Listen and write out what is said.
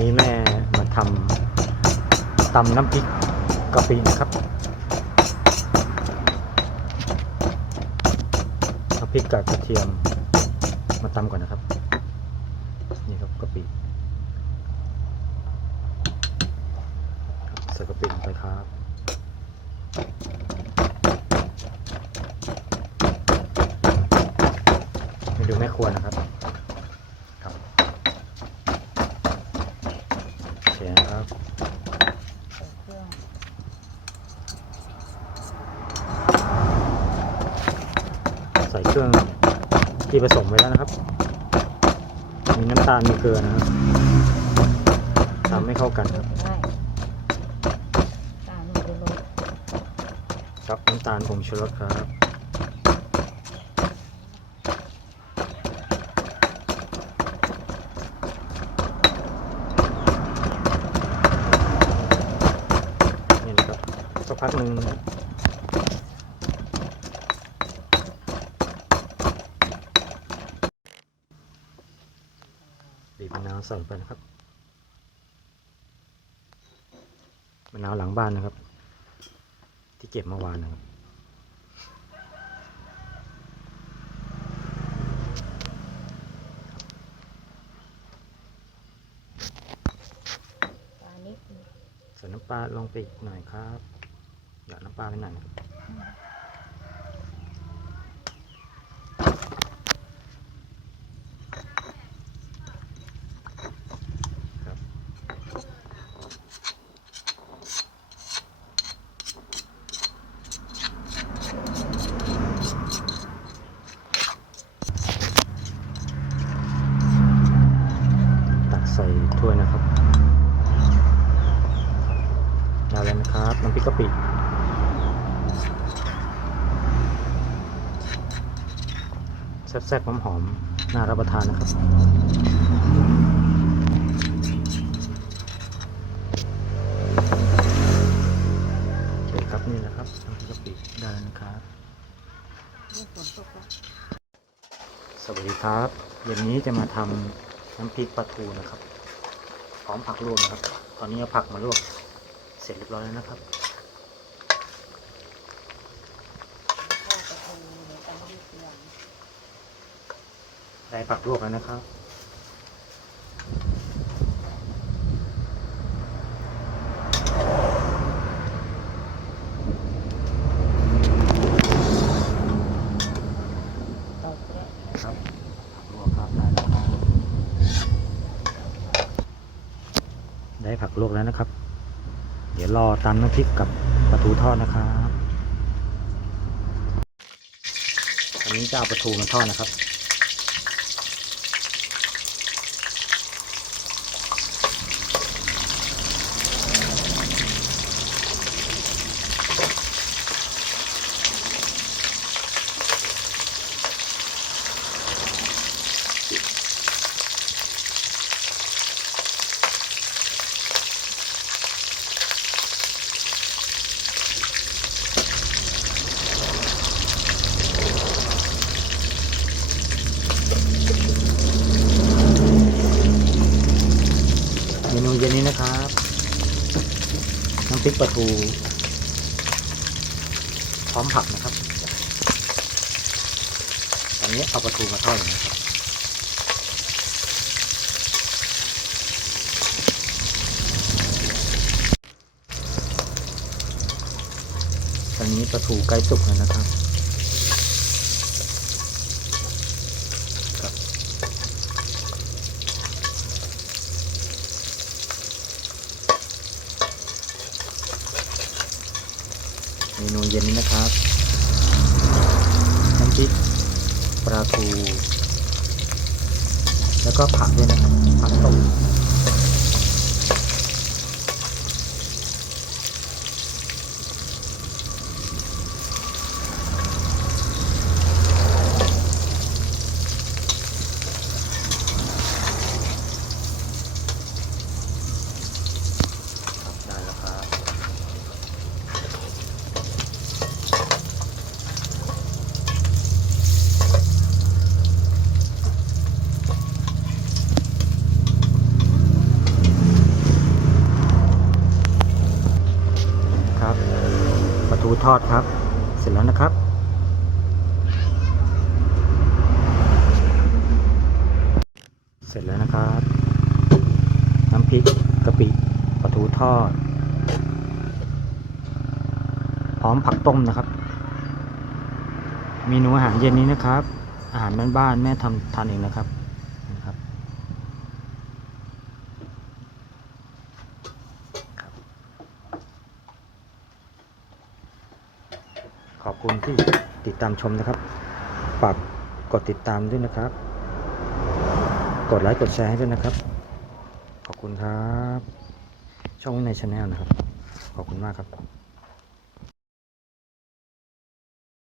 นี้แม่มาทำตำน้ำพริกกะปินะครับเอาพริกกับกระเทียมมาตำก่อนนะครับ นี่ครับกะปิใส่กะปิลงไปครับไปดูแม่ครัวนะครับ ครับโอ เคนะครับเครื่องใส่เครื่องที่ผสมไว้แล้วนะครับ มีน้ำตาลมีเกลือนะครับทำให้เข้ากันครับได้ตามมันจะลดครับน้ำตาลผงชูรสครับ นี่นะครับ สักพักหนึ่งบีบมะนาวใส่ไปนะครับมะนาวหลังบ้านนะครับ ที่เก็บเมื่อวานนะครับปลานิดนึงใส่น้ำปลาลงไปอีกหน่อยครับ หยอดน้ำปลาไปหน่อยนะใส่ถ้วยนะครับ ได้แล้วนะครับ น้ำพริกกะปิ แซ่บๆหอมๆน่ารับประทานนะครับ โอเคครับนี่นะครับน้ำพริกะปิได้นะครับ สวัสดีครับเย็นนี้จะมาทำน้ำพริกปลาทูนะครับพร้อมผักลวกนะครับ ตอนนี้เอาผักมาลวกเสร็จเรียบร้อยแล้วนะครับ ข้าวกระเทียมเดี๋ยวตามด้วยเครื่อง ได้ผักลวกแล้วนะครับตกแล้วครับผักลวกครับได้แล้วครับได้ผักลวกแล้วนะครับ เดี๋ยวรอตำน้ำพริกกับปลาทูทอดนะครับอันนี้จะเอาปลาทูมาทอดนะครับ เมนูเย็นนี้นะครับ น้ำพริก ปลาทูพร้อมผักนะครับตอนนี้เอาปลาทูมาทอดนะครับตอนนี้ปลาทูใกล้สุกแล้วนะครับ เย็นนี้นะครับ น้ำพริกปลาทูแล้วก็ผักด้วยนะครับผักต้มครับได้แล้วครับ ทอดครับ เสร็จแล้วนะครับ เสร็จแล้วนะครับ น้ำพริกกะปิปลาทูทอด พร้อมผักต้มนะครับ เมนูอาหารเย็นนี้นะครับ อาหารบ้านๆแม่ทำทานเองนะครับ ขอบคุณที่ติดตามชมนะครับ ฝากกดติดตามด้วยนะครับ กดไลค์กดแชร์ให้ด้วยนะครับ ขอบคุณครับ ช่องวินัยชาแนลนะครับ ขอบคุณมากครับ